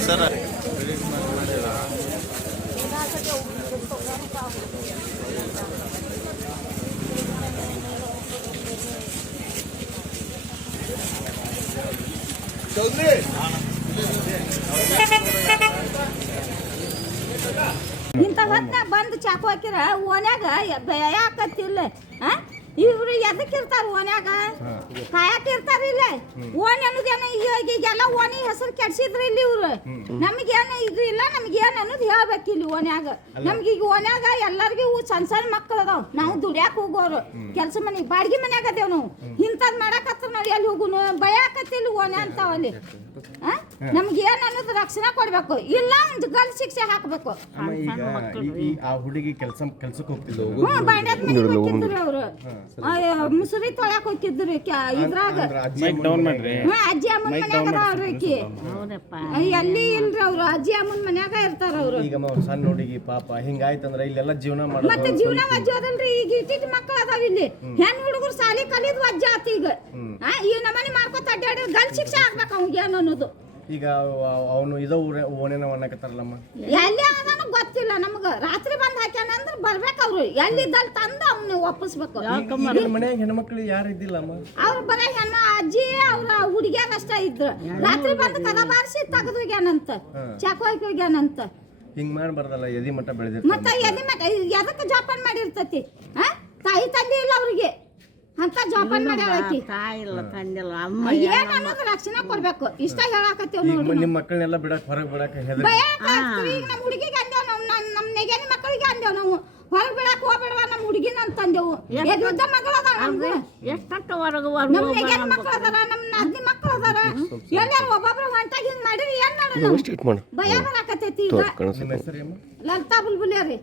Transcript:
sir ಇಂಥ ಹೊತ್ತ ಬಂದು ಚಾಕು ಹಾಕಿರ ಓನ್ಯಾಗ ಯಾಕತ್ತಿಲ್ಲ ಇವ್ರು ಎದಕ್ಕಿರ್ತಾರ ಓನ್ಯಾಗ ಕಾಯಕಿರ್ತಾರ ಇಲ್ಲ ಓಣಿ ಅನ್ನೋದೇನ ಈಗೆಲ್ಲ ಓಣಿ ಹೆಸರು ಕೆಡ್ಸಿದ್ರ ಇಲ್ಲಿ ಇವ್ರು ನಮ್ಗೇನು ಇದು ಇಲ್ಲ ನಮ್ಗೇನು ಅನ್ನೋದು ಹೇಳ್ಬೇಕು ಇಲ್ಲಿ ಓನ್ಯಾಗ ನಮ್ಗೆ ಈಗ ಓನ್ಯಾಗ ಎಲ್ಲರಿಗೂ ಸಣ್ಣ ಸಣ್ಣ ಮಕ್ಕಳು ಅದಾವ ನಾವು ದುಡ್ಯಾಕ ಹೋಗೋರು ಕೆಲಸ ಮನೆ ಬಾಡಿಗೆ ಮನ್ಯಾಗ ಅದೇವ್ ನಾವು ಇಂಥದ್ ಮಾಡಕತ್ರ ನಾವು ಎಲ್ಲಿ ಹೋಗುನು ಭಯಾಕತ್ತಿಲ್ಲ ಓಣೆ ಅಂತಾವಲ್ಲಿ ನಮ್ಗೆ ಏನ್ ಅನ್ನೋದು ರಕ್ಷಣೆ ಕೊಡ್ಬೇಕು ಇಲ್ಲ ಒಂದು ಗಲ್ ಶಿಕ್ಷೆ ಹಾಕ್ಬೇಕು ಆ ಹುಡುಗಿ ಕೆಲ್ಸಕ್ಕೆ ಹೋಗ್ತಿದ್ರು ಅವ್ರು ಮುಸುರಿ ತೊಳಕ್ ಹೋಗಿದ್ರು ಇದ್ರಾಗ ಅಜ್ಜಿ ಅಮ್ಮನ ಮನ್ಯಾಗ ಅವ್ರಕಿ ಎಲ್ಲಿ ಇಲ್ರಿ ಅವ್ರು ಅಜ್ಜಿ ಅಮ್ಮನ ಮನ್ಯಾಗ ಇರ್ತಾರ ಅವ್ರು ಈಗ ಸಣ್ಣ ಹುಡುಗಿ ಪಾಪ ಹಿಂಗಾಯ್ತಂದ್ರ ಇಲ್ಲೆಲ್ಲ ಜೀವನ ಮಾಡೋದು ಮತ್ತೆ ಜೀವನ ವಜ್ಜ ಅದಲ್ರಿ ಈಗ ಇಟ್ಟಿಟ್ಟು ಮಕ್ಕಳು ಅದಾವ ಇಲ್ಲಿ ಹೆಣ್ ಹುಡುಗರು ಸಾಲಿ ಕಲಿದ್ ವಜ್ಜ ಆತ ಈಗ ಈ ನಮ್ಮನೆ ಮಾಡ್ಕೊತ ಅಡ್ಡಾಡಿ ಗಲ್ ಶಿಕ್ಷೆ ಆಗ್ಬೇಕು ಅವ್ನಿಗೆ ಏನು ಅನ್ನೋದು ಈಗ ಅವನು ಇದೋ ಓನೇನ ಅನ್ನಕತ್ತಾರಲ್ಲಮ್ಮ ಎಲ್ಲಿ ಅವನು ಗೊತ್ತಿಲ್ಲ ನಮಗ ರಾತ್ರಿ ಬಂದ್ ಹಾಕ್ಯಾನ ಅಂದ್ರ ಬರ್ಬೇಕು ಅವ್ರು ಎಲ್ಲಿದ್ದಲ್ಲಿ ತಂದು ಅವ್ನ ಒಪ್ಪಿಸ್ಬೇಕು ಮನ್ಯಾಗ ಹೆಣ್ಮಕ್ಳು ಯಾರು ಇದ್ದಿಲ್ಲಮ್ಮ ಅವ್ರು ಬರ ಹೆಣ್ಣ ಅಜ್ಜಿ ಅವ್ರ ಹುಡುಗಿಯಾಗ ಅಷ್ಟ ಇದ್ರು ರಾತ್ರಿ ಬಂದ್ ಕದ ಬಾರಿಸಿ ತೆಗೆದು ಹೋಗ್ಯಾನಂತ ಚಾಕು ಹಾಕಿ ಹೋಗ್ಯಾನಂತ ಹಿಂಗ್ ಮಾಡ್ಬಾರ್ದಲ್ಲ ಎದಿ ಮಟ್ಟ ಬೆಳೆದಿರ್ತ ಮತ್ತೆ ಎದಿ ಮಟ್ಟ ಎದಕ್ಕೆ ಜೋಪಾನ ಮಾಡಿರ್ತತಿ ತಾಯಿ ತಂದೆ ಇಲ್ಲ ಅವ್ರಿಗೆ ಅಂತ ಜೋಪಾನ ಮಾಡ್ಯಾಳಕಿ ಏನ್ ಅನ್ನೋದು ರಕ್ಷಣೆ ಕೊಡ್ಬೇಕು ಇಷ್ಟ ಹೇಳಾಕತ್ತೀವಿ ನಿಮ್ ಮಕ್ಕಳನ್ನೆಲ್ಲ ಬಿಡಕ್ ಹೊರಗೆ ಬಿಡಕ್ ನಮ್ಮ ಹುಡುಗಿಗೆ ಅಂದೇವ್ ನಾವು ನಮ್ಮ ನೆಗೆನಿ ಮಕ್ಕಳಿಗೆ ಅಂದೇವ್ ನಾವು ಹೊರಗೆ ಬಿಡಕ್ ಹೋಗ್ಬೇಡವ ನಮ್ಮ ಹುಡುಗಿನ ಅಂತಂದೇವು ದೊಡ್ಡ ಮಗಳು ಅದಾವ ನಮ್ಗೆ ನಮ್ಮ ನೆಗೆನಿ ಮಕ್ಕಳು ಅದಾರ ನಮ್ಮ ನಾದ್ನಿ ಮಕ್ಕಳು ಅದಾರ ಎಲ್ಲಾರು ಒಬ್ಬೊಬ್ರು ಹೊಂಟಾಗಿ ಹಿಂಗ್ ಮಾಡಿರಿ ಏನ್ ಮಾಡೋಣ ಭಯ ಬರಾಕತ್ತೈತಿ ಈಗ ನಿಮ್ಮ ಹೆಸರು ಲಲಿತಾ ಬುಲ್ಬುಲಿಯರಿ